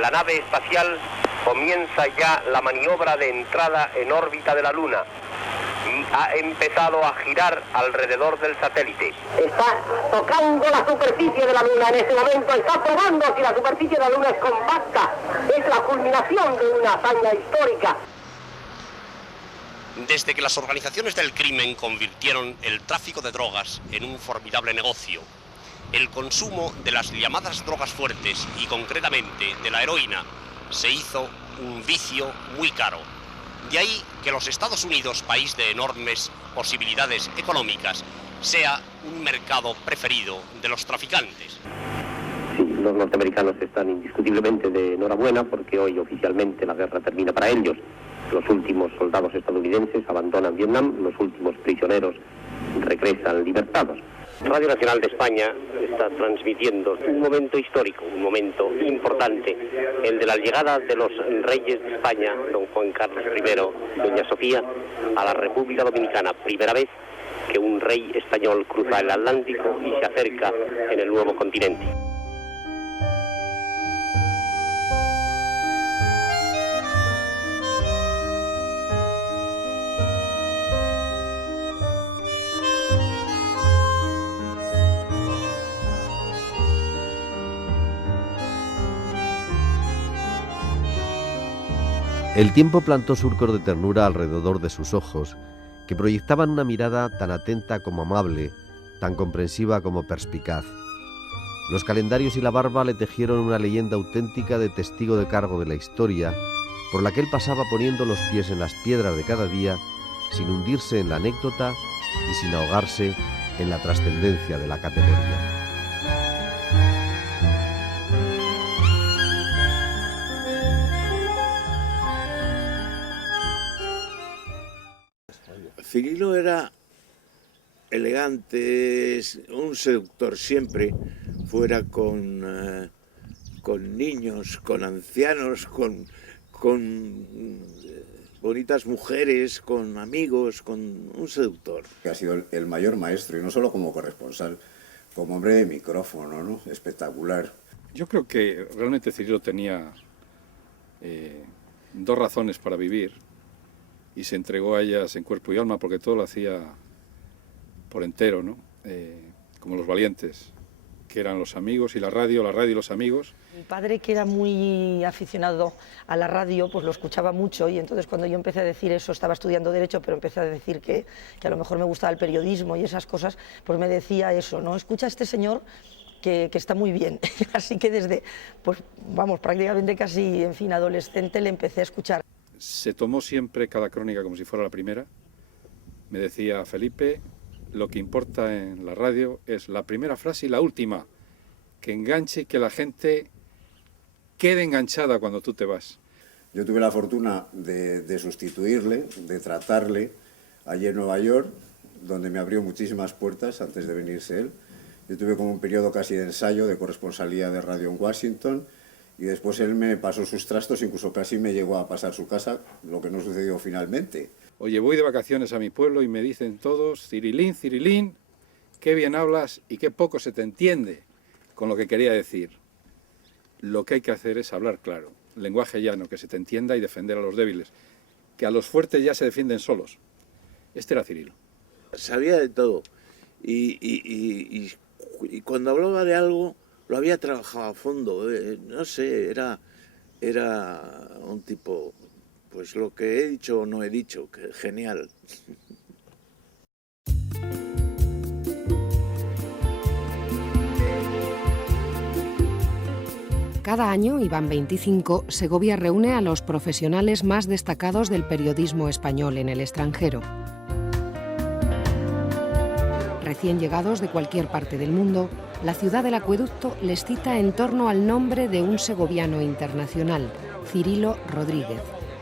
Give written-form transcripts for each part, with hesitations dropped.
La nave espacial comienza ya la maniobra de entrada en órbita de la Luna. Ha empezado a girar alrededor del satélite. Está tocando la superficie de la Luna en este momento, está probando si la superficie de la Luna es compacta. Es la culminación de una hazaña histórica. Desde que las organizaciones del crimen convirtieron el tráfico de drogas en un formidable negocio, el consumo de las llamadas drogas fuertes y concretamente de la heroína se hizo un vicio muy caro. De ahí que los Estados Unidos, país de enormes posibilidades económicas, sea un mercado preferido de los traficantes. Sí, los norteamericanos están indiscutiblemente de enhorabuena porque hoy oficialmente la guerra termina para ellos. Los últimos soldados estadounidenses abandonan Vietnam, los últimos prisioneros regresan libertados. Radio Nacional de España está transmitiendo un momento histórico, un momento importante, el de la llegada de los reyes de España, don Juan Carlos I, doña Sofía, a la República Dominicana. Primera vez que un rey español cruza el Atlántico y se acerca en el nuevo continente. El tiempo plantó surcos de ternura alrededor de sus ojos, que proyectaban una mirada tan atenta como amable, tan comprensiva como perspicaz. Los calendarios y la barba le tejieron una leyenda auténtica de testigo de cargo de la historia, por la que él pasaba poniendo los pies en las piedras de cada día, sin hundirse en la anécdota y sin ahogarse en la trascendencia de la categoría. Cirilo era elegante, un seductor siempre, fuera con niños, con ancianos, con bonitas mujeres, con amigos, con un seductor. Ha sido el mayor maestro, y no solo como corresponsal, como hombre de micrófono, ¿no? Espectacular. Yo creo que realmente Cirilo tenía dos razones para vivir, y se entregó a ellas en cuerpo y alma porque todo lo hacía por entero, ¿no? Como los valientes, que eran los amigos y la radio y los amigos. Mi padre, que era muy aficionado a la radio, pues lo escuchaba mucho, y entonces cuando yo empecé a decir eso, estaba estudiando Derecho, pero empecé a decir que a lo mejor me gustaba el periodismo y esas cosas, pues me decía eso, ¿no? Escucha a este señor que está muy bien. Así que desde, pues vamos, prácticamente casi, en fin, adolescente le empecé a escuchar. Se tomó siempre cada crónica como si fuera la primera. Me decía: Felipe, lo que importa en la radio es la primera frase y la última, que enganche y que la gente quede enganchada cuando tú te vas. Yo tuve la fortuna de sustituirle, de tratarle allí en Nueva York, donde me abrió muchísimas puertas antes de venirse él. Yo tuve como un periodo casi de ensayo de corresponsalía de radio en Washington, y después él me pasó sus trastos, incluso casi me llegó a pasar su casa, lo que no sucedió finalmente. Oye, voy de vacaciones a mi pueblo y me dicen todos: Cirilín, Cirilín, qué bien hablas y qué poco se te entiende con lo que quería decir. Lo que hay que hacer es hablar claro, lenguaje llano, que se te entienda, y defender a los débiles, que a los fuertes ya se defienden solos. Este era Cirilo. Sabía de todo, y cuando hablaba de algo lo había trabajado a fondo, no sé, era un tipo, pues lo que he dicho o no he dicho, que genial. Cada año, y van 25, Segovia reúne a los profesionales más destacados del periodismo español en el extranjero. Recién llegados de cualquier parte del mundo, la ciudad del acueducto les cita en torno al nombre de un segoviano internacional, Cirilo Rodríguez,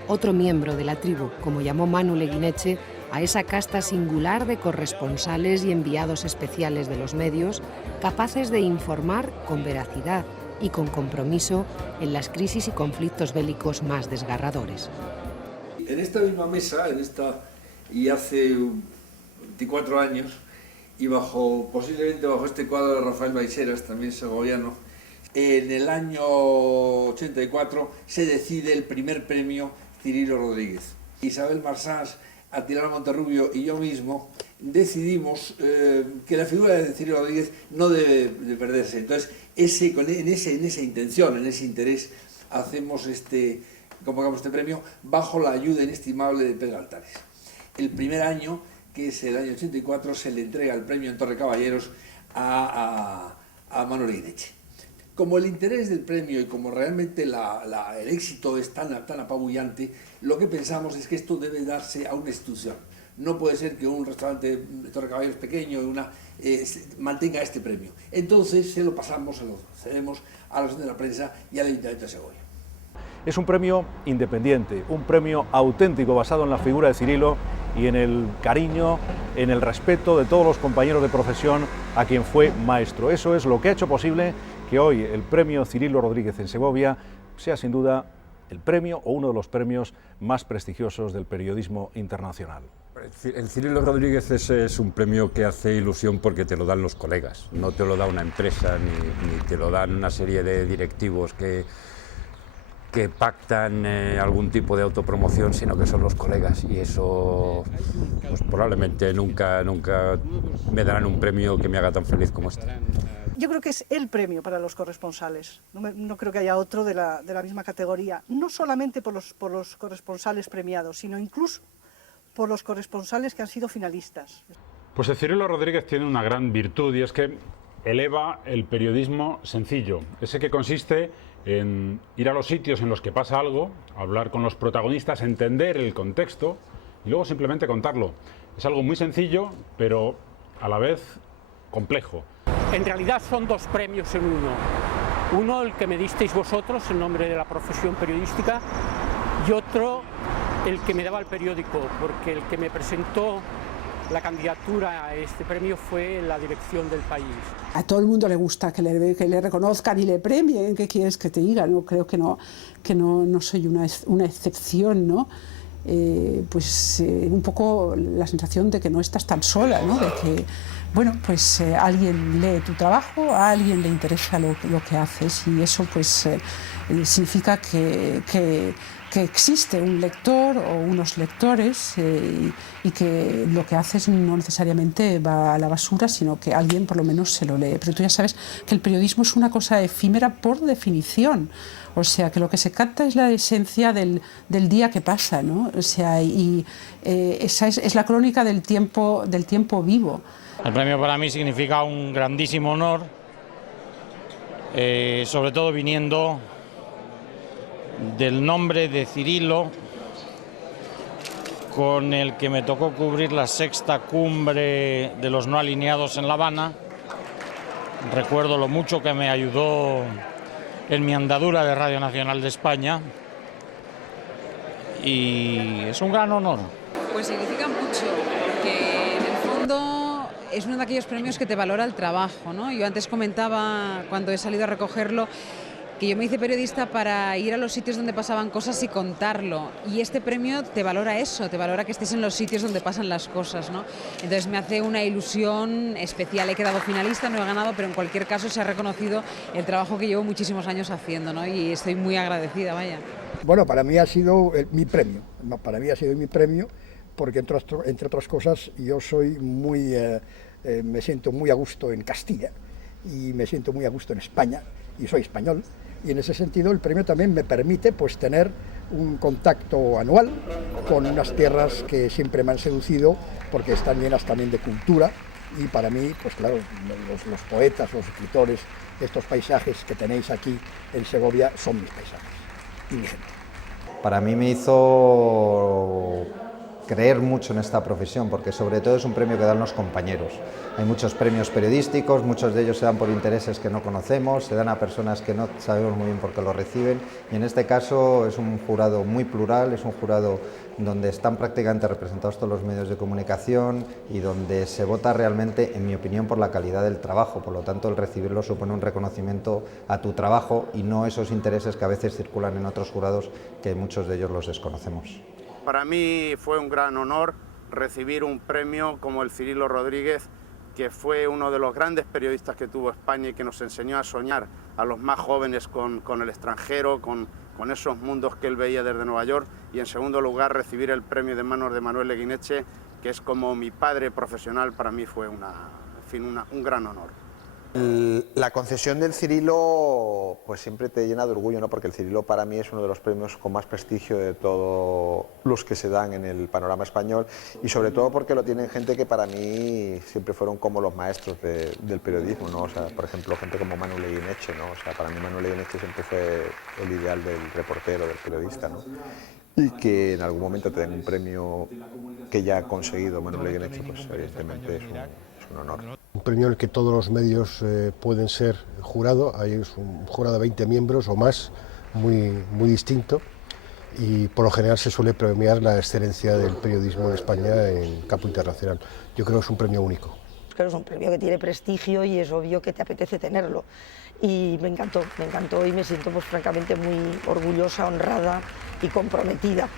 otro miembro de la tribu, como llamó Manu Leguineche a esa casta singular de corresponsales y enviados especiales de los medios, capaces de informar con veracidad y con compromiso en las crisis y conflictos bélicos más desgarradores. En esta misma mesa, y hace 24 años, y posiblemente bajo este cuadro de Rafael Baixeras, también segoviano, en el año 84 se decide el primer premio Cirilo Rodríguez. Isabel Marsans, Atilano Monterrubio y yo mismo decidimos que la figura de Cirilo Rodríguez no debe de perderse. Entonces, en esa intención, en ese interés, convocamos este premio bajo la ayuda inestimable de Pedro Altares. El primer año, que es el año 84, se le entrega el premio en Torre Caballeros a Manuel Ineche. Como el interés del premio y como realmente el éxito es tan apabullante, lo que pensamos es que esto debe darse a una institución. No puede ser que un restaurante de Torre Caballeros pequeño mantenga este premio. Entonces se lo cedemos a la Asociación de la Prensa y al Ayuntamiento de Segovia. Es un premio independiente, un premio auténtico basado en la figura de Cirilo y en el cariño, en el respeto de todos los compañeros de profesión a quien fue maestro. Eso es lo que ha hecho posible que hoy el premio Cirilo Rodríguez en Segovia sea sin duda el premio o uno de los premios más prestigiosos del periodismo internacional. El Cirilo Rodríguez es un premio que hace ilusión porque te lo dan los colegas, no te lo da una empresa ni te lo dan una serie de directivos que pactan algún tipo de autopromoción, sino que son los colegas, y eso pues, probablemente nunca me darán un premio que me haga tan feliz como este. Yo creo que es el premio para los corresponsales, no creo que haya otro de la misma categoría, no solamente por los corresponsales premiados, sino incluso por los corresponsales que han sido finalistas. Pues el Cirilo Rodríguez tiene una gran virtud y es que eleva el periodismo sencillo, ese que consiste en ir a los sitios en los que pasa algo, hablar con los protagonistas, entender el contexto y luego simplemente contarlo. Es algo muy sencillo, pero a la vez complejo. En realidad son dos premios en uno. Uno, el que me disteis vosotros en nombre de la profesión periodística, y otro, el que me daba el periódico, porque el que me presentó la candidatura a este premio fue la dirección del País. A todo el mundo le gusta que le reconozcan y le premien. ¿Qué quieres que te diga? No creo que no soy una excepción, ¿no? Un poco la sensación de que no estás tan sola, ¿no? De que, bueno, pues alguien lee tu trabajo, a alguien le interesa lo que haces, y eso pues significa que existe un lector o unos lectores y que lo que haces no necesariamente va a la basura, sino que alguien por lo menos se lo lee. Pero tú ya sabes que el periodismo es una cosa efímera por definición, o sea que lo que se capta es la esencia del día que pasa, ¿no? O sea, esa es la crónica del tiempo vivo. El premio para mí significa un grandísimo honor, sobre todo viniendo del nombre de Cirilo, con el que me tocó cubrir la 6ª cumbre de los no alineados en La Habana. Recuerdo lo mucho que me ayudó en mi andadura de Radio Nacional de España, y es un gran honor. Pues significa mucho, porque en el fondo es uno de aquellos premios que te valora el trabajo, ¿no? Yo antes comentaba, cuando he salido a recogerlo, que yo me hice periodista para ir a los sitios donde pasaban cosas y contarlo, y este premio te valora eso, te valora que estés en los sitios donde pasan las cosas, ¿no? Entonces me hace una ilusión especial. He quedado finalista, no he ganado, pero en cualquier caso se ha reconocido el trabajo que llevo muchísimos años haciendo, ¿no? Y estoy muy agradecida, vaya. Bueno, para mí ha sido mi premio, porque entre otras cosas yo soy me siento muy a gusto en Castilla y me siento muy a gusto en España, y soy español, y en ese sentido el premio también me permite pues tener un contacto anual con unas tierras que siempre me han seducido porque están llenas también de cultura, y para mí, pues claro, los poetas, los escritores, estos paisajes que tenéis aquí en Segovia son mis paisajes y mi gente. Para mí me hizo creer mucho en esta profesión, porque sobre todo es un premio que dan los compañeros. Hay muchos premios periodísticos, muchos de ellos se dan por intereses que no conocemos, se dan a personas que no sabemos muy bien por qué lo reciben, y en este caso es un jurado muy plural, es un jurado donde están prácticamente representados todos los medios de comunicación y donde se vota realmente, en mi opinión, por la calidad del trabajo. Por lo tanto, el recibirlo supone un reconocimiento a tu trabajo y no esos intereses que a veces circulan en otros jurados, que muchos de ellos los desconocemos. Para mí fue un gran honor recibir un premio como el Cirilo Rodríguez, que fue uno de los grandes periodistas que tuvo España y que nos enseñó a soñar a los más jóvenes con el extranjero, con esos mundos que él veía desde Nueva York. Y en segundo lugar, recibir el premio de manos de Manuel Leguineche, que es como mi padre profesional, para mí fue un gran honor. La concesión del Cirilo pues siempre te llena de orgullo, ¿no? Porque el Cirilo para mí es uno de los premios con más prestigio de todos los que se dan en el panorama español, y sobre todo porque lo tienen gente que para mí siempre fueron como los maestros del periodismo, ¿no? O sea, por ejemplo, gente como Manuel Leguineche, ¿no? O sea, para mí Manuel Leguineche siempre fue el ideal del reportero, del periodista, ¿no? Y que en algún momento te den un premio que ya ha conseguido Manuel Leguineche, pues evidentemente es un honor. Un premio en el que todos los medios pueden ser jurado. Hay un jurado de 20 miembros o más, muy distinto, y por lo general se suele premiar la excelencia del periodismo en España en campo internacional. Yo creo que es un premio único. Claro, es un premio que tiene prestigio y es obvio que te apetece tenerlo. Y me encantó y me siento pues francamente muy orgullosa, honrada y comprometida.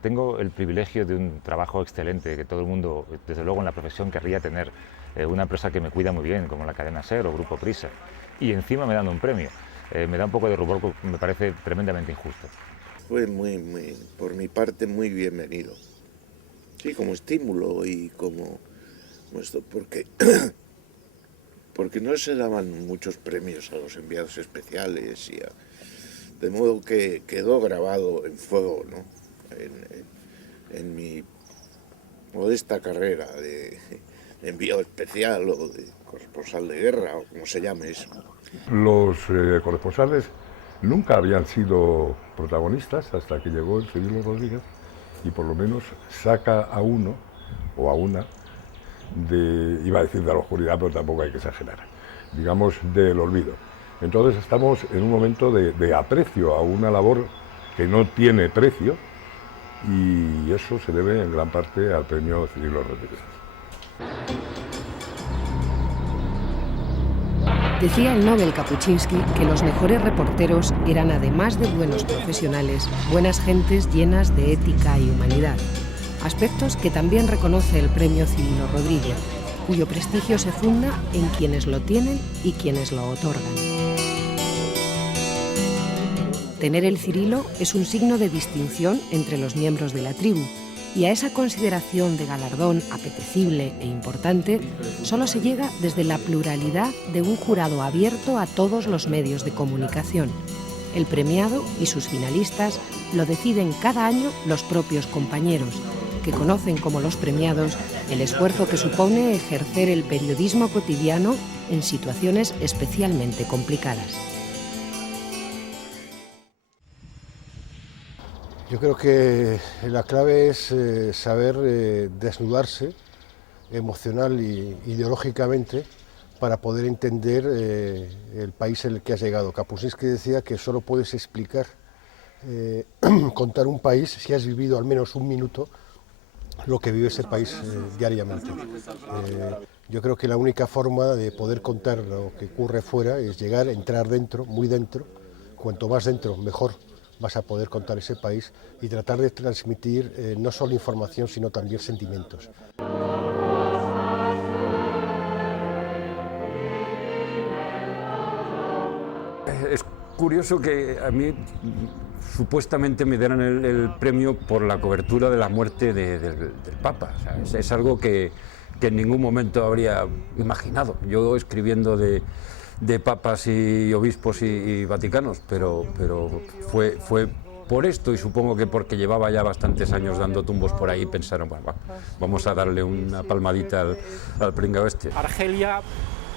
Tengo el privilegio de un trabajo excelente que todo el mundo, desde luego en la profesión, querría tener. Una empresa que me cuida muy bien, como la cadena SER o Grupo Prisa. Y encima me dan un premio. Me da un poco de rubor, me parece tremendamente injusto. Fue por mi parte, muy bienvenido. Sí, como estímulo y como esto, porque no se daban muchos premios a los enviados especiales, de modo que quedó grabado en fuego, ¿no? En mi modesta carrera de enviado especial o de corresponsal de guerra o como se llame eso. Los corresponsales nunca habían sido protagonistas hasta que llegó el Cirilo Rodríguez y por lo menos saca a uno o a una iba a decir de la oscuridad, pero tampoco hay que exagerar, digamos del olvido. Entonces estamos en un momento de aprecio a una labor que no tiene precio, y eso se debe en gran parte al premio Cirilo Rodríguez. Decía el Nobel Kapuscinski que los mejores reporteros eran, además de buenos profesionales, buenas gentes llenas de ética y humanidad. Aspectos que también reconoce el premio Cirilo Rodríguez, cuyo prestigio se funda en quienes lo tienen y quienes lo otorgan. Tener el Cirilo es un signo de distinción entre los miembros de la tribu, y a esa consideración de galardón apetecible e importante solo se llega desde la pluralidad de un jurado abierto a todos los medios de comunicación. El premiado y sus finalistas lo deciden cada año los propios compañeros, que conocen como los premiados el esfuerzo que supone ejercer el periodismo cotidiano en situaciones especialmente complicadas. Yo creo que la clave es saber desnudarse emocional e ideológicamente para poder entender el país en el que has llegado. Kapuscinski decía que solo puedes explicar, contar un país si has vivido al menos un minuto lo que vive ese país diariamente. Yo creo que la única forma de poder contar lo que ocurre fuera es llegar, entrar dentro, muy dentro. Cuanto más dentro, mejor vas a poder contar ese país y tratar de transmitir no solo información, sino también sentimientos. Es curioso que a mí supuestamente me dieran el premio por la cobertura de la muerte del Papa. O sea, es algo que en ningún momento habría imaginado. Yo escribiendo de papas y obispos y vaticanos, pero fue por esto, y supongo que porque llevaba ya bastantes años dando tumbos por ahí, pensaron, bueno, vamos a darle una palmadita al pringao este. Argelia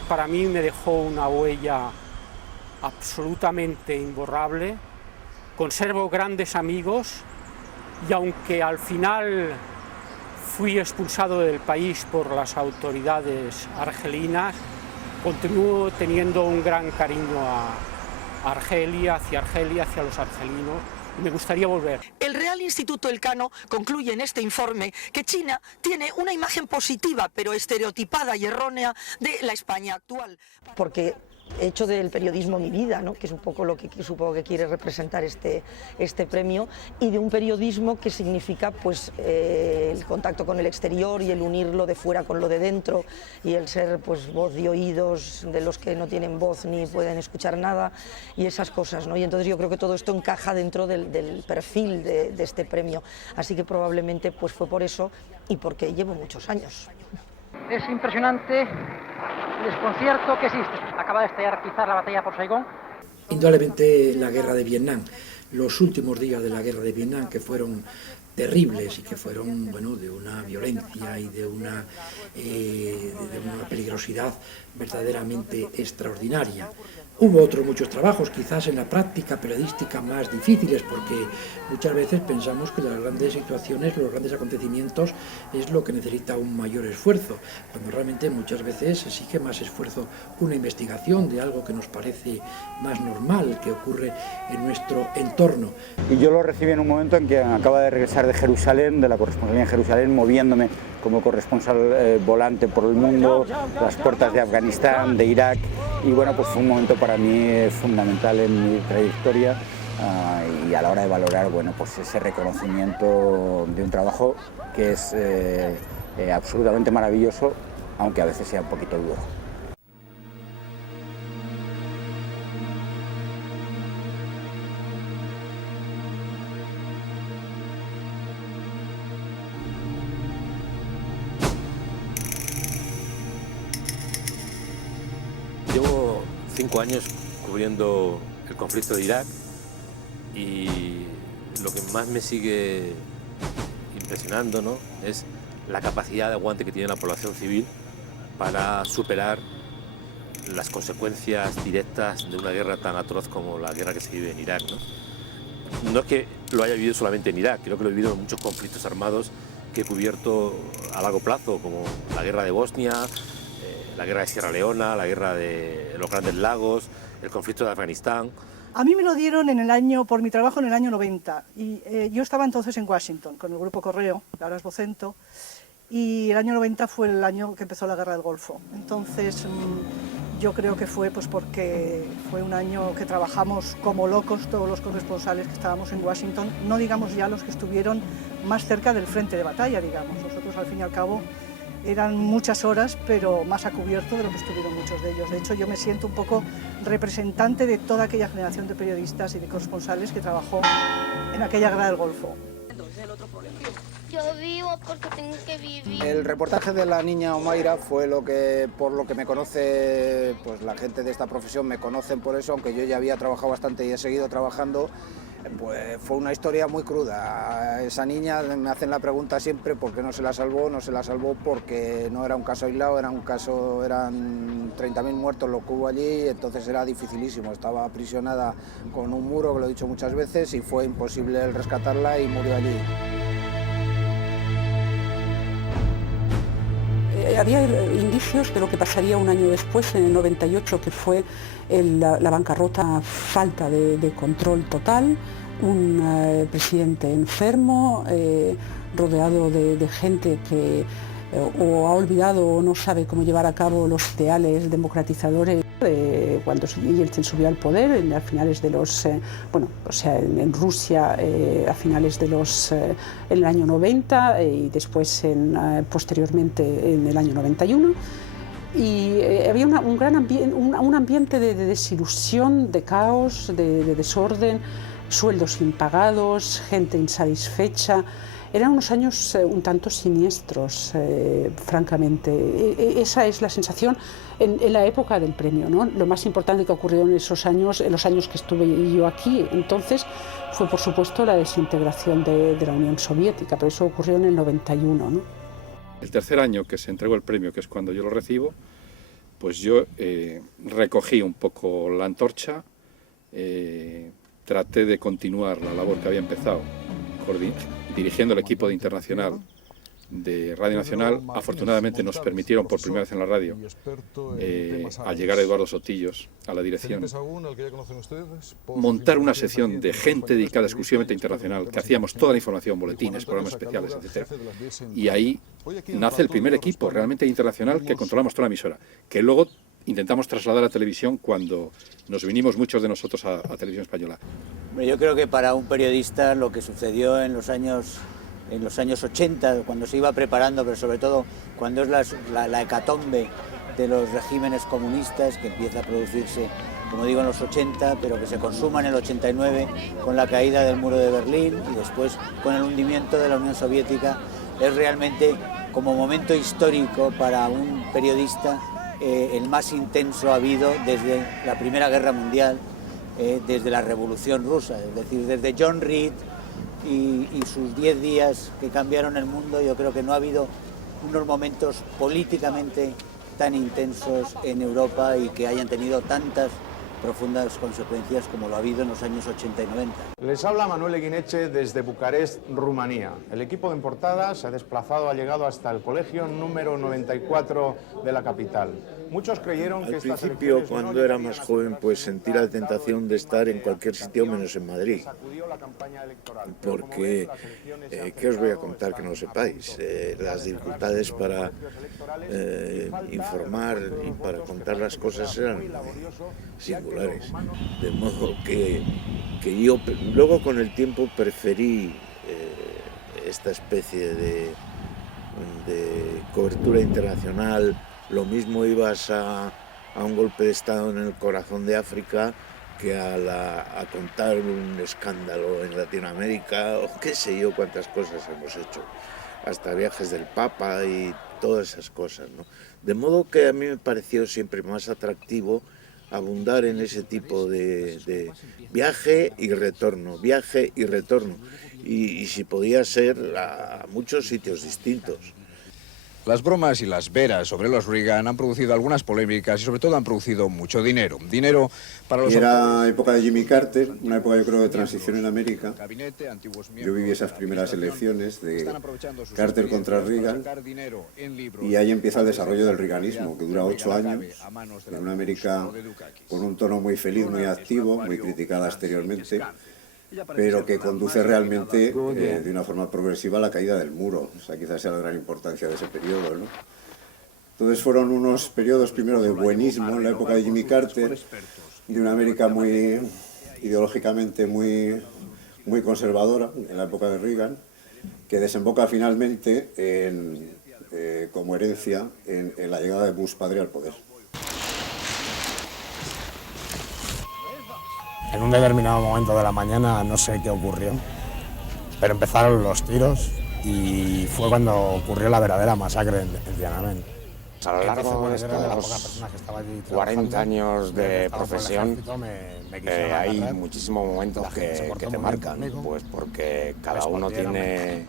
para mí me dejó una huella absolutamente imborrable. Conservo grandes amigos y aunque al final fui expulsado del país por las autoridades argelinas, continúo teniendo un gran cariño a Argelia, hacia los argelinos, Me gustaría volver. El Real Instituto Elcano concluye en este informe que China tiene una imagen positiva, pero estereotipada y errónea de la España actual. Porque he hecho del periodismo mi vida, ¿no? Que es un poco lo que supongo que quiere representar este premio, y de un periodismo que significa pues el contacto con el exterior y el unir lo de fuera con lo de dentro, y el ser pues voz y oídos de los que no tienen voz ni pueden escuchar nada, y esas cosas, ¿no? Y entonces yo creo que todo esto encaja dentro del perfil de este premio, así que probablemente pues fue por eso y porque llevo muchos años. Es impresionante el desconcierto que existe. Acaba de estallar quizás la batalla por Saigón. Indudablemente la guerra de Vietnam, los últimos días de la guerra de Vietnam, que fueron terribles y que fueron, bueno, de una violencia y de una peligrosidad verdaderamente extraordinaria. Hubo otros muchos trabajos, quizás en la práctica periodística más difíciles, porque muchas veces pensamos que las grandes situaciones, los grandes acontecimientos es lo que necesita un mayor esfuerzo, cuando realmente muchas veces exige más esfuerzo una investigación de algo que nos parece más normal, que ocurre en nuestro entorno. Y yo lo recibí en un momento en que acaba de regresar de Jerusalén, de la corresponsalía en Jerusalén, moviéndome como corresponsal volante por el mundo, las puertas de Afganistán, de Irak, y bueno, pues fue un momento para mí fundamental en mi trayectoria y a la hora de valorar, bueno, pues ese reconocimiento de un trabajo que es absolutamente maravilloso, aunque a veces sea un poquito duro. Llevo 5 años cubriendo el conflicto de Irak y lo que más me sigue impresionando, ¿no?, es la capacidad de aguante que tiene la población civil para superar las consecuencias directas de una guerra tan atroz como la guerra que se vive en Irak, ¿no? No es que lo haya vivido solamente en Irak, creo que lo he vivido en muchos conflictos armados que he cubierto a largo plazo, como la guerra de Bosnia, la guerra de Sierra Leona, la guerra de los Grandes Lagos, el conflicto de Afganistán. A mí me lo dieron por mi trabajo en el año 90 y yo estaba entonces en Washington con el Grupo Correo, que ahora es Vocento, y el año 90 fue el año que empezó la Guerra del Golfo. Entonces yo creo que fue pues porque fue un año que trabajamos como locos todos los corresponsales que estábamos en Washington, no digamos ya los que estuvieron más cerca del frente de batalla, digamos. Nosotros al fin y al cabo eran muchas horas, pero más a cubierto de lo que estuvieron muchos de ellos. De hecho, yo me siento un poco representante de toda aquella generación de periodistas y de corresponsales que trabajó en aquella guerra del Golfo. Yo vivo porque tengo que vivir. El reportaje de la niña Omaira fue por lo que me conoce, pues la gente de esta profesión me conocen por eso, aunque yo ya había trabajado bastante y he seguido trabajando. Pues fue una historia muy cruda. A esa niña me hacen la pregunta siempre por qué no se la salvó. No se la salvó porque no era un caso aislado, eran 30.000 muertos lo que hubo allí, entonces era dificilísimo. Estaba aprisionada con un muro, que lo he dicho muchas veces, y fue imposible el rescatarla y murió allí. Había indicios de lo que pasaría un año después, en el 98, que fue la bancarrota, falta de control total, un presidente enfermo, rodeado de gente que o ha olvidado o no sabe cómo llevar a cabo los ideales democratizadores cuando Yeltsin subió al poder a finales de los, en Rusia a finales de los, en el año 90 y después posteriormente en el año 91. Y había un ambiente de desilusión, de caos, de desorden, sueldos impagados, gente insatisfecha. Eran unos años un tanto siniestros, francamente. Esa es la sensación en la época del premio, ¿no? Lo más importante que ocurrió en esos años, en los años que estuve yo aquí, entonces, fue por supuesto la desintegración de la Unión Soviética, pero eso ocurrió en el 91, ¿no? El tercer año que se entregó el premio, que es cuando yo lo recibo, pues yo recogí un poco la antorcha, traté de continuar la labor que había empezado, dirigiendo el equipo de internacional de Radio Nacional, afortunadamente nos permitieron por primera vez en la radio, al llegar Eduardo Sotillos a la dirección, montar una sección de gente dedicada exclusivamente a internacional, que hacíamos toda la información, boletines, programas especiales, etc. Y ahí nace el primer equipo realmente internacional que controlamos toda la emisora, que luego intentamos trasladar a televisión cuando nos vinimos muchos de nosotros a Televisión Española. Yo creo que para un periodista lo que sucedió en los años 80, cuando se iba preparando, pero sobre todo cuando es la hecatombe de los regímenes comunistas, que empieza a producirse, como digo, en los 80, pero que se consuma en el 89 con la caída del muro de Berlín y después con el hundimiento de la Unión Soviética, es realmente como momento histórico para un periodista el más intenso ha habido desde la Primera Guerra Mundial, desde la Revolución Rusa, es decir, desde John Reed y sus 10 días que cambiaron el mundo. Yo creo que no ha habido unos momentos políticamente tan intensos en Europa y que hayan tenido tantas profundas consecuencias como lo ha habido en los años 80 y 90. Les habla Manuel Eguineche desde Bucarest, Rumanía. El equipo de En Portada se ha desplazado, ha llegado hasta el colegio número 94 de la capital. Muchos creyeron que al principio, cuando era más joven, pues sentí la tentación de estar en cualquier sitio menos en Madrid. Porque, ¿qué os voy a contar que no sepáis? Las dificultades para informar y para contar las cosas eran singulares. De modo que yo luego con el tiempo preferí esta especie de cobertura internacional. Lo mismo ibas a un golpe de Estado en el corazón de África que a contar un escándalo en Latinoamérica, o qué sé yo cuántas cosas hemos hecho, hasta viajes del Papa y todas esas cosas, ¿no? De modo que a mí me pareció siempre más atractivo abundar en ese tipo de viaje y retorno, y si podía ser a muchos sitios distintos. Las bromas y las veras sobre los Reagan han producido algunas polémicas y sobre todo han producido mucho dinero. Dinero para los... Era época de Jimmy Carter, una época yo creo de transición en América. Yo viví esas primeras elecciones de Carter contra Reagan y ahí empieza el desarrollo del reaganismo, que dura 8 años, en una América con un tono muy feliz, muy activo, muy criticada exteriormente, pero que conduce realmente de una forma progresiva a la caída del muro. O sea, quizás sea la gran importancia de ese periodo, ¿no? Entonces fueron unos periodos primero de buenismo en la época de Jimmy Carter, de una América muy ideológicamente muy conservadora en la época de Reagan, que desemboca finalmente como herencia en la llegada de Bush padre al poder. En un determinado momento de la mañana, no sé qué ocurrió, pero empezaron los tiros y fue cuando ocurrió la verdadera masacre en Tiananmen. A lo largo de estos 40 años de profesión hay muchísimos momentos que te marcan, pues porque cada uno tiene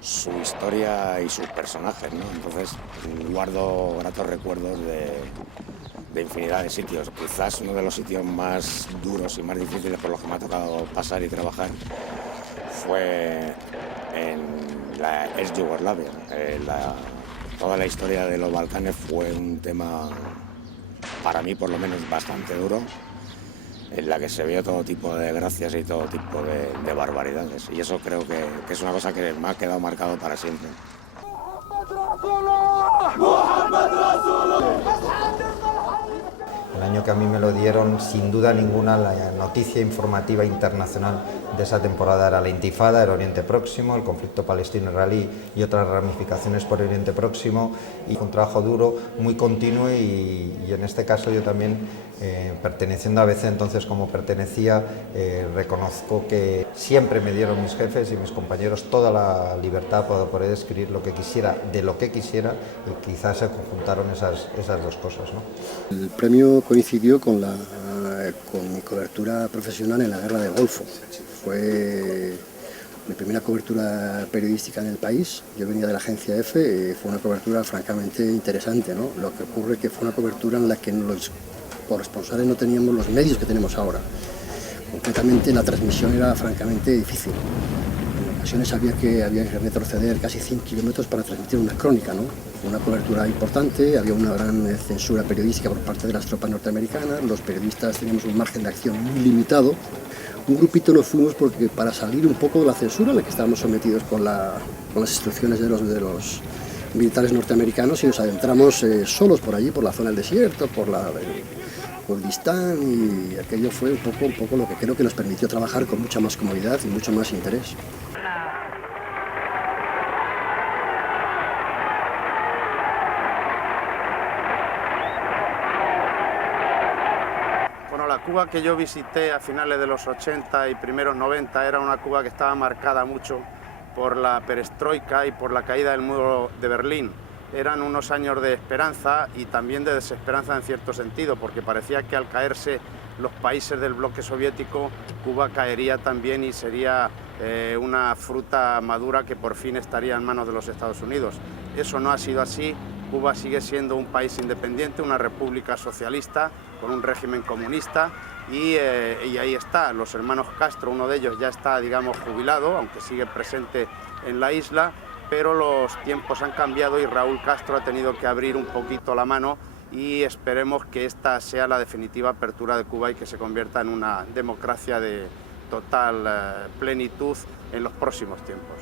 su historia y sus personajes, ¿no? Entonces guardo gratos recuerdos de infinidad de sitios. Quizás uno de los sitios más duros y más difíciles por los que me ha tocado pasar y trabajar fue en la ex Yugoslavia. Toda la historia de los Balcanes fue un tema, para mí por lo menos, bastante duro, en la que se vio todo tipo de desgracias y todo tipo de barbaridades. Y eso creo que es una cosa que me ha quedado marcado para siempre. El año que a mí me lo dieron, sin duda ninguna, la noticia informativa internacional de esa temporada era la Intifada, el Oriente Próximo, el conflicto palestino-israelí y otras ramificaciones por el Oriente Próximo, y un trabajo duro, muy continuo, y en este caso yo también, perteneciendo a ABC entonces como pertenecía, reconozco que siempre me dieron mis jefes y mis compañeros toda la libertad para poder escribir lo que quisiera, de lo que quisiera, y quizás se conjuntaron esas dos cosas, ¿no? El premio coincidió con mi cobertura profesional en la Guerra del Golfo. Fue mi primera cobertura periodística en el país. Yo venía de la agencia EFE, fue una cobertura francamente interesante, ¿no? Lo que ocurre es que fue una cobertura en la que los corresponsales no teníamos los medios que tenemos ahora. Concretamente la transmisión era francamente difícil. ocasiones había que retroceder casi 100 kilómetros para transmitir una crónica, ¿no? Una cobertura importante, había una gran censura periodística por parte de las tropas norteamericanas, los periodistas teníamos un margen de acción muy limitado. Un grupito nos fuimos porque para salir un poco de la censura a la que estábamos sometidos con las instrucciones de los militares norteamericanos, y nos adentramos solos por allí, por la zona del desierto, por Kurdistán, y aquello fue un poco lo que creo que nos permitió trabajar con mucha más comodidad y mucho más interés. Bueno, la Cuba que yo visité a finales de los 80 y primeros 90 era una Cuba que estaba marcada mucho por la perestroika y por la caída del muro de Berlín. Eran unos años de esperanza y también de desesperanza en cierto sentido, porque parecía que al caerse los países del bloque soviético, Cuba caería también y sería una fruta madura que por fin estaría en manos de los Estados Unidos. Eso no ha sido así. Cuba sigue siendo un país independiente, una república socialista con un régimen comunista, y ahí está. Los hermanos Castro, uno de ellos ya está, digamos, jubilado, aunque sigue presente en la isla, pero los tiempos han cambiado y Raúl Castro ha tenido que abrir un poquito la mano, y esperemos que esta sea la definitiva apertura de Cuba y que se convierta en una democracia de total plenitud en los próximos tiempos.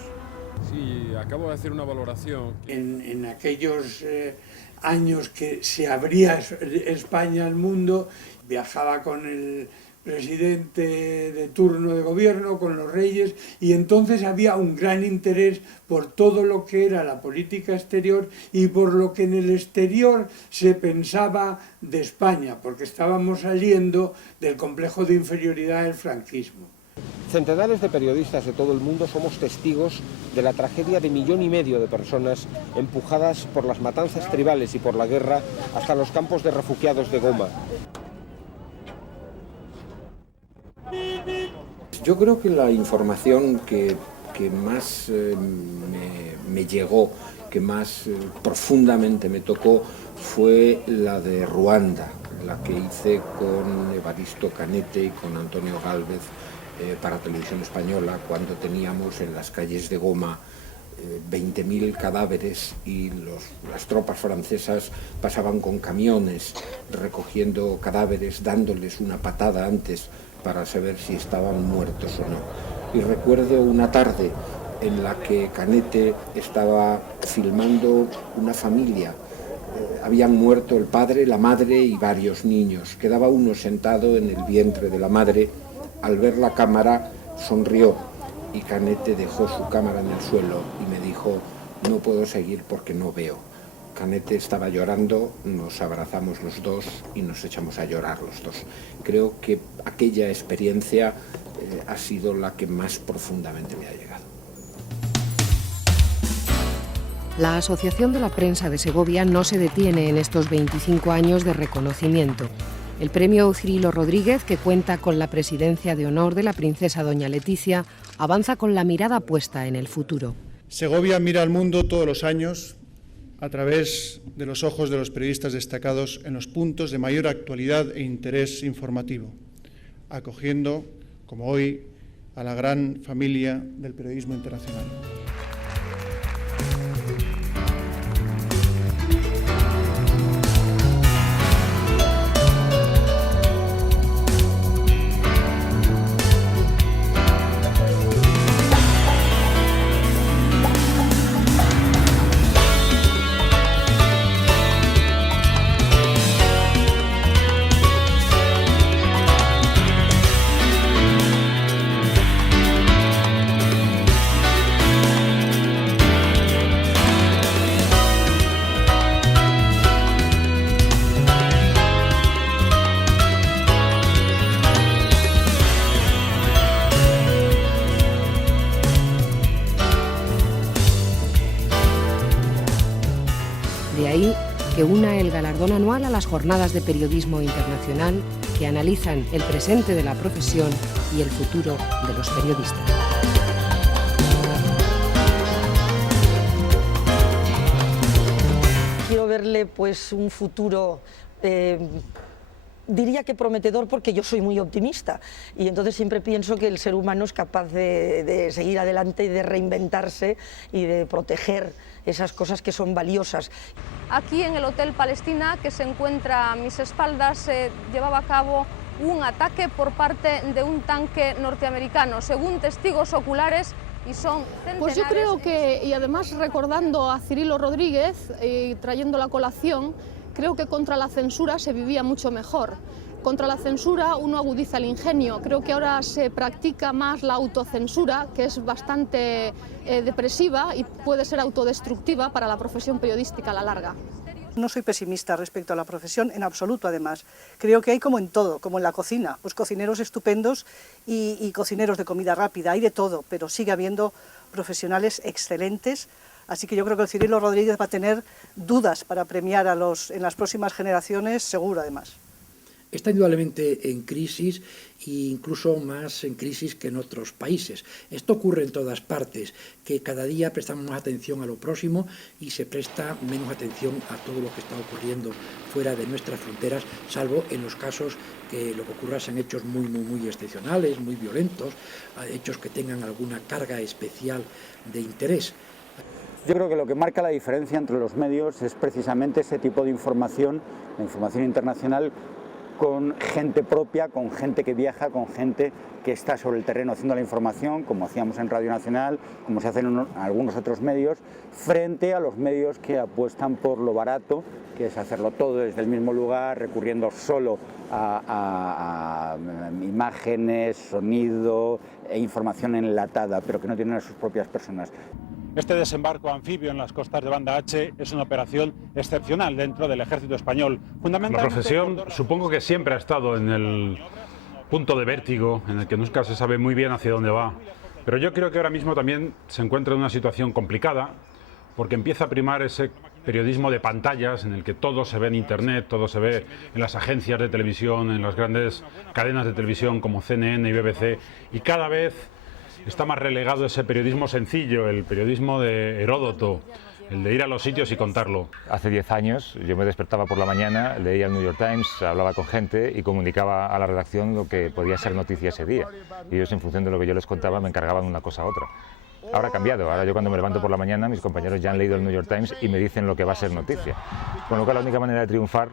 Sí, acabo de hacer una valoración. En aquellos años que se abría España al mundo, viajaba con el presidente de turno de gobierno, con los reyes, y entonces había un gran interés por todo lo que era la política exterior y por lo que en el exterior se pensaba de España, porque estábamos saliendo del complejo de inferioridad del franquismo. Centenares de periodistas de todo el mundo somos testigos de la tragedia de 1,5 millones de personas empujadas por las matanzas tribales y por la guerra hasta los campos de refugiados de Goma. Yo creo que la información que más me llegó, que más profundamente me tocó, fue la de Ruanda, la que hice con Evaristo Canete y con Antonio Gálvez para Televisión Española, cuando teníamos en las calles de Goma 20.000 cadáveres y las tropas francesas pasaban con camiones recogiendo cadáveres, dándoles una patada antes para saber si estaban muertos o no. Y recuerdo una tarde en la que Canete estaba filmando una familia. Habían muerto el padre, la madre y varios niños. Quedaba uno sentado en el vientre de la madre. Al ver la cámara sonrió y Canete dejó su cámara en el suelo y me dijo: no puedo seguir porque no veo. Canete estaba llorando, nos abrazamos los dos y nos echamos a llorar los dos. Creo que aquella experiencia ha sido la que más profundamente me ha llegado. La Asociación de la Prensa de Segovia no se detiene en estos 25 años de reconocimiento. El premio Cirilo Rodríguez, que cuenta con la presidencia de honor de la princesa doña Leticia, avanza con la mirada puesta en el futuro. Segovia mira al mundo todos los años a través de los ojos de los periodistas destacados en los puntos de mayor actualidad e interés informativo, acogiendo, como hoy, a la gran familia del periodismo internacional. De ahí que una el galardón anual a las jornadas de periodismo internacional que analizan el presente de la profesión y el futuro de los periodistas. Quiero verle pues un futuro diría que prometedor porque yo soy muy optimista y entonces siempre pienso que el ser humano es capaz de seguir adelante y de reinventarse y de proteger esas cosas que son valiosas. Aquí en el Hotel Palestina, que se encuentra a mis espaldas, se llevaba a cabo un ataque por parte de un tanque norteamericano, según testigos oculares, y son centenares. Pues yo creo que, y además recordando a Cirilo Rodríguez y trayendo la colación, creo que contra la censura se vivía mucho mejor. Contra la censura uno agudiza el ingenio. Creo que ahora se practica más la autocensura, que es bastante depresiva y puede ser autodestructiva para la profesión periodística a la larga. No soy pesimista respecto a la profesión, en absoluto además. Creo que hay como en todo, como en la cocina, pues cocineros estupendos y cocineros de comida rápida, hay de todo, pero sigue habiendo profesionales excelentes. Así que yo creo que el Cirilo Rodríguez va a tener dudas para premiar en las próximas generaciones, seguro además. Está indudablemente en crisis e incluso más en crisis que en otros países. Esto ocurre en todas partes, que cada día prestamos más atención a lo próximo y se presta menos atención a todo lo que está ocurriendo fuera de nuestras fronteras, salvo en los casos que lo que ocurra sean hechos muy excepcionales, muy violentos, hechos que tengan alguna carga especial de interés. Yo creo que lo que marca la diferencia entre los medios es precisamente ese tipo de información, la información internacional, con gente propia, con gente que viaja, con gente que está sobre el terreno haciendo la información, como hacíamos en Radio Nacional, como se hacen en algunos otros medios, frente a los medios que apuestan por lo barato, que es hacerlo todo desde el mismo lugar, recurriendo solo a imágenes, sonido e información enlatada, pero que no tienen a sus propias personas. Este desembarco anfibio en las costas de Banda H es una operación excepcional dentro del ejército español. La profesión supongo que siempre ha estado en el punto de vértigo, en el que nunca se sabe muy bien hacia dónde va. Pero yo creo que ahora mismo también se encuentra en una situación complicada, porque empieza a primar ese periodismo de pantallas en el que todo se ve en Internet, todo se ve en las agencias de televisión, en las grandes cadenas de televisión como CNN y BBC, y cada vez está más relegado ese periodismo sencillo, el periodismo de Heródoto, el de ir a los sitios y contarlo. Hace 10 años yo me despertaba por la mañana, leía el New York Times, hablaba con gente y comunicaba a la redacción lo que podía ser noticia ese día. Y ellos, en función de lo que yo les contaba, me encargaban una cosa a otra. Ahora ha cambiado, ahora yo cuando me levanto por la mañana mis compañeros ya han leído el New York Times y me dicen lo que va a ser noticia. Con lo cual la única manera de triunfar,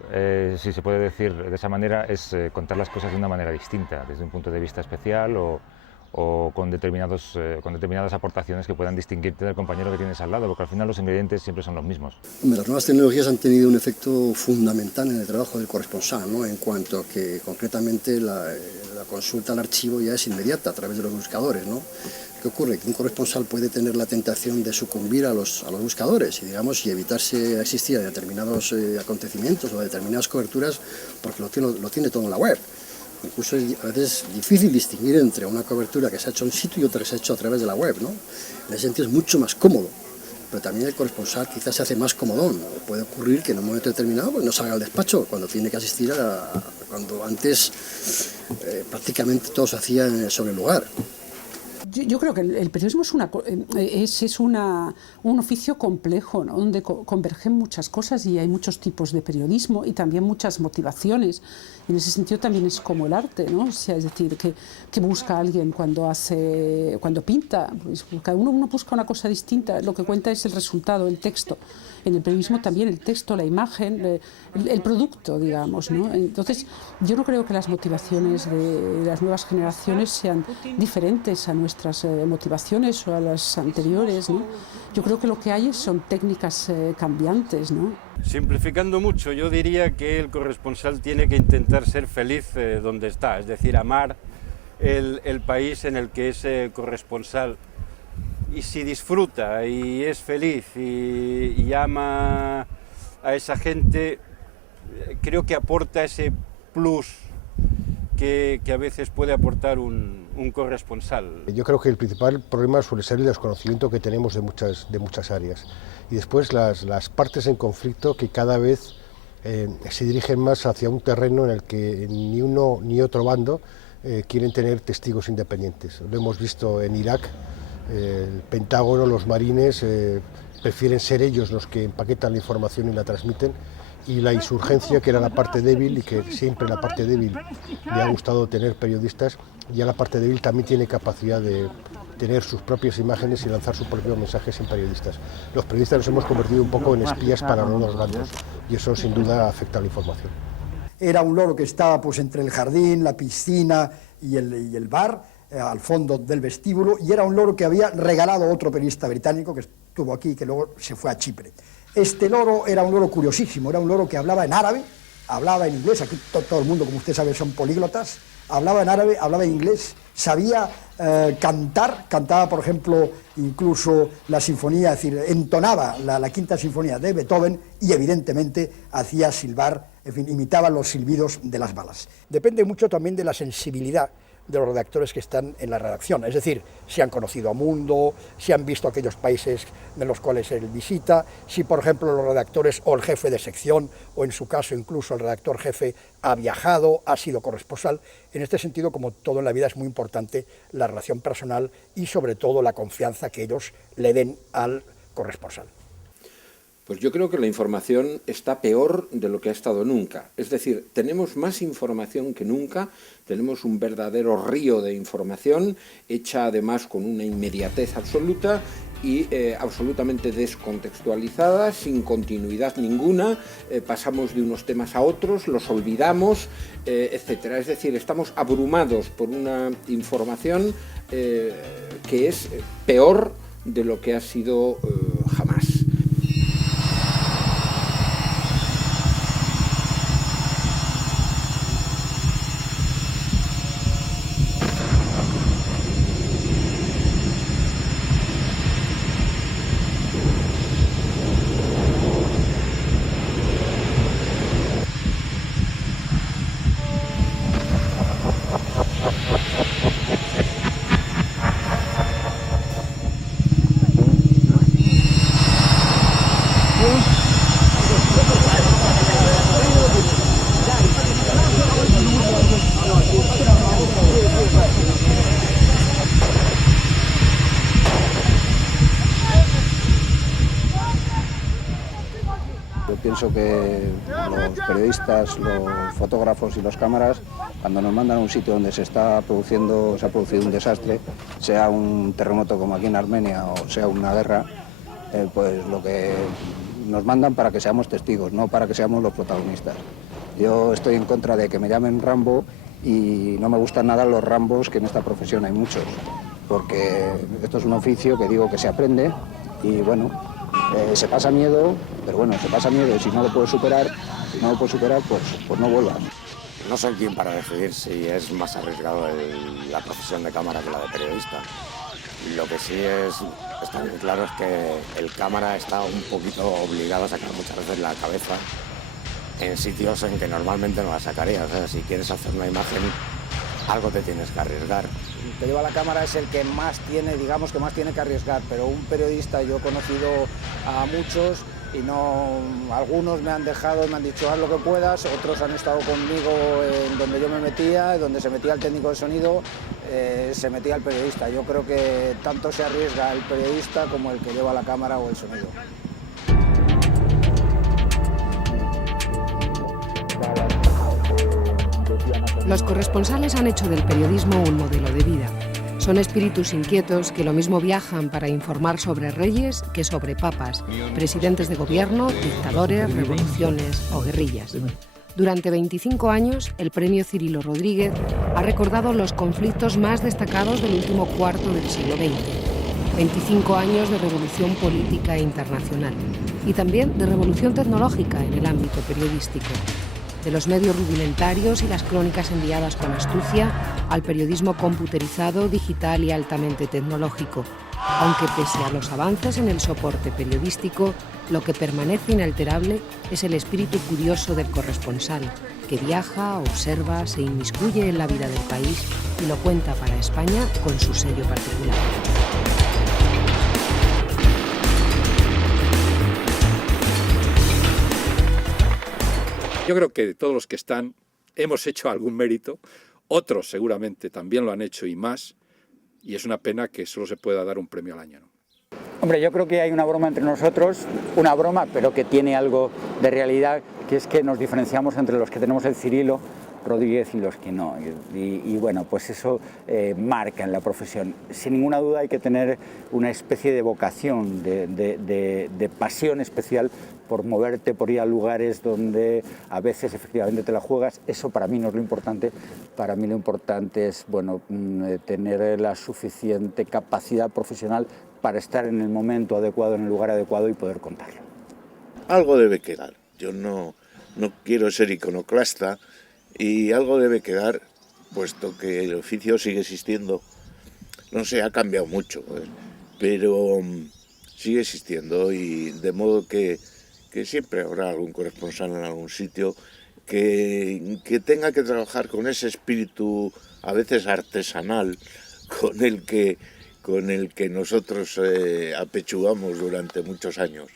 si se puede decir de esa manera, es contar las cosas de una manera distinta, desde un punto de vista especial o con determinadas aportaciones que puedan distinguirte del compañero que tienes al lado, porque al final los ingredientes siempre son los mismos. Las nuevas tecnologías han tenido un efecto fundamental en el trabajo del corresponsal, ¿no? En cuanto a que concretamente la consulta al archivo ya es inmediata a través de los buscadores, ¿no? ¿Qué ocurre? Que un corresponsal puede tener la tentación de sucumbir a los buscadores y evitarse asistir a determinados acontecimientos o a determinadas coberturas porque lo tiene todo en la web. Incluso a veces es difícil distinguir entre una cobertura que se ha hecho en sitio y otra que se ha hecho a través de la web, ¿no? En ese sentido es mucho más cómodo, pero también el corresponsal quizás se hace más comodón. Puede ocurrir que en un momento determinado pues no salga al despacho cuando tiene que asistir cuando antes prácticamente todo se hacía sobre el lugar. Yo creo que el periodismo es un oficio complejo, ¿no? Donde convergen muchas cosas y hay muchos tipos de periodismo y también muchas motivaciones. En ese sentido también es como el arte, ¿no? O sea, es decir, que busca alguien cuando pinta. Pues cada uno busca una cosa distinta, lo que cuenta es el resultado, el texto. En el periodismo también el texto, la imagen, el producto, digamos, ¿no? Entonces, yo no creo que las motivaciones de las nuevas generaciones sean diferentes a nuestras motivaciones o a las anteriores, ¿no? Yo creo que lo que hay son técnicas cambiantes, ¿no? Simplificando mucho, yo diría que el corresponsal tiene que intentar ser feliz donde está, es decir, amar el país en el que es corresponsal. Y si disfruta y es feliz y ama a esa gente, creo que aporta ese plus que a veces puede aportar un corresponsal. Yo creo que el principal problema suele ser el desconocimiento que tenemos de muchas áreas. Y después las partes en conflicto que cada vez se dirigen más hacia un terreno en el que ni uno ni otro bando quieren tener testigos independientes. Lo hemos visto en Irak. El Pentágono, los marines prefieren ser ellos los que empaquetan la información y la transmiten y la insurgencia, que era la parte débil y que siempre la parte débil le ha gustado tener periodistas, ya la parte débil también tiene capacidad de tener sus propias imágenes y lanzar sus propios mensajes en periodistas. Los periodistas nos hemos convertido un poco en espías para los blancos y eso sin duda afecta a la información. Era un loro que estaba pues entre el jardín, la piscina y el bar, al fondo del vestíbulo, y era un loro que había regalado otro periodista británico que estuvo aquí y que luego se fue a Chipre. Este loro era un loro curiosísimo, era un loro que hablaba en árabe, hablaba en inglés, aquí todo el mundo, como usted sabe, son políglotas, hablaba en árabe, hablaba en inglés, sabía cantaba, por ejemplo, incluso la sinfonía, es decir, entonaba la quinta sinfonía de Beethoven y evidentemente hacía silbar, en fin, imitaba los silbidos de las balas. Depende mucho también de la sensibilidad de los redactores que están en la redacción, es decir, si han conocido a Mundo, si han visto aquellos países de los cuales él visita, si por ejemplo los redactores o el jefe de sección, o en su caso incluso el redactor jefe, ha viajado, ha sido corresponsal. En este sentido, como todo en la vida, es muy importante la relación personal y sobre todo la confianza que ellos le den al corresponsal. Pues yo creo que la información está peor de lo que ha estado nunca. Es decir, tenemos más información que nunca, tenemos un verdadero río de información, hecha además con una inmediatez absoluta y absolutamente descontextualizada, sin continuidad ninguna, pasamos de unos temas a otros, los olvidamos, etcétera. Es decir, estamos abrumados por una información que es peor de lo que ha sido jamás. Pienso que los periodistas, los fotógrafos y los cámaras, cuando nos mandan a un sitio donde se ha producido un desastre, sea un terremoto como aquí en Armenia o sea una guerra, pues lo que nos mandan para que seamos testigos, no para que seamos los protagonistas. Yo estoy en contra de que me llamen Rambo y no me gustan nada los Rambos, que en esta profesión hay muchos, porque esto es un oficio que digo que se aprende y bueno, se pasa miedo, pero bueno, se pasa miedo y si no lo puedes superar, pues no vuelvas. No soy quien para decidir si es más arriesgado la profesión de cámara que la de periodista. Lo que sí está bien claro es que el cámara está un poquito obligado a sacar muchas veces la cabeza en sitios en que normalmente no la sacaría. O sea, si quieres hacer una imagen, algo te tienes que arriesgar. El que lleva la cámara es el que más tiene, digamos que más tiene que arriesgar, pero un periodista, yo he conocido a muchos y no, algunos me han dejado y me han dicho haz lo que puedas, otros han estado conmigo en donde yo me metía, donde se metía el técnico de sonido, se metía el periodista. Yo creo que tanto se arriesga el periodista como el que lleva la cámara o el sonido. Los corresponsales han hecho del periodismo un modelo de vida. Son espíritus inquietos que lo mismo viajan para informar sobre reyes que sobre papas, presidentes de gobierno, dictadores, revoluciones o guerrillas. Durante 25 años, el premio Cirilo Rodríguez ha recordado los conflictos más destacados del último cuarto del siglo XX. 25 años de revolución política internacional y también de revolución tecnológica en el ámbito periodístico. De los medios rudimentarios y las crónicas enviadas con astucia al periodismo computerizado, digital y altamente tecnológico. Aunque pese a los avances en el soporte periodístico, lo que permanece inalterable es el espíritu curioso del corresponsal, que viaja, observa, se inmiscuye en la vida del país y lo cuenta para España con su sello particular. Yo creo que de todos los que están hemos hecho algún mérito, otros seguramente también lo han hecho y más, y es una pena que solo se pueda dar un premio al año, ¿no? Hombre, yo creo que hay una broma entre nosotros, una broma, pero que tiene algo de realidad, que es que nos diferenciamos entre los que tenemos el Cirilo Rodríguez y los que no. Y bueno, pues eso marca en la profesión. Sin ninguna duda hay que tener una especie de vocación, de pasión especial por moverte, por ir a lugares donde a veces efectivamente te la juegas. Eso para mí no es lo importante. Para mí lo importante es, bueno, tener la suficiente capacidad profesional para estar en el momento adecuado, en el lugar adecuado y poder contarlo. Algo debe quedar. Yo no quiero ser iconoclasta y algo debe quedar, puesto que el oficio sigue existiendo. No sé, ha cambiado mucho, pero sigue existiendo, y de modo que siempre habrá algún corresponsal en algún sitio que tenga que trabajar con ese espíritu a veces artesanal con el que nosotros apechugamos durante muchos años.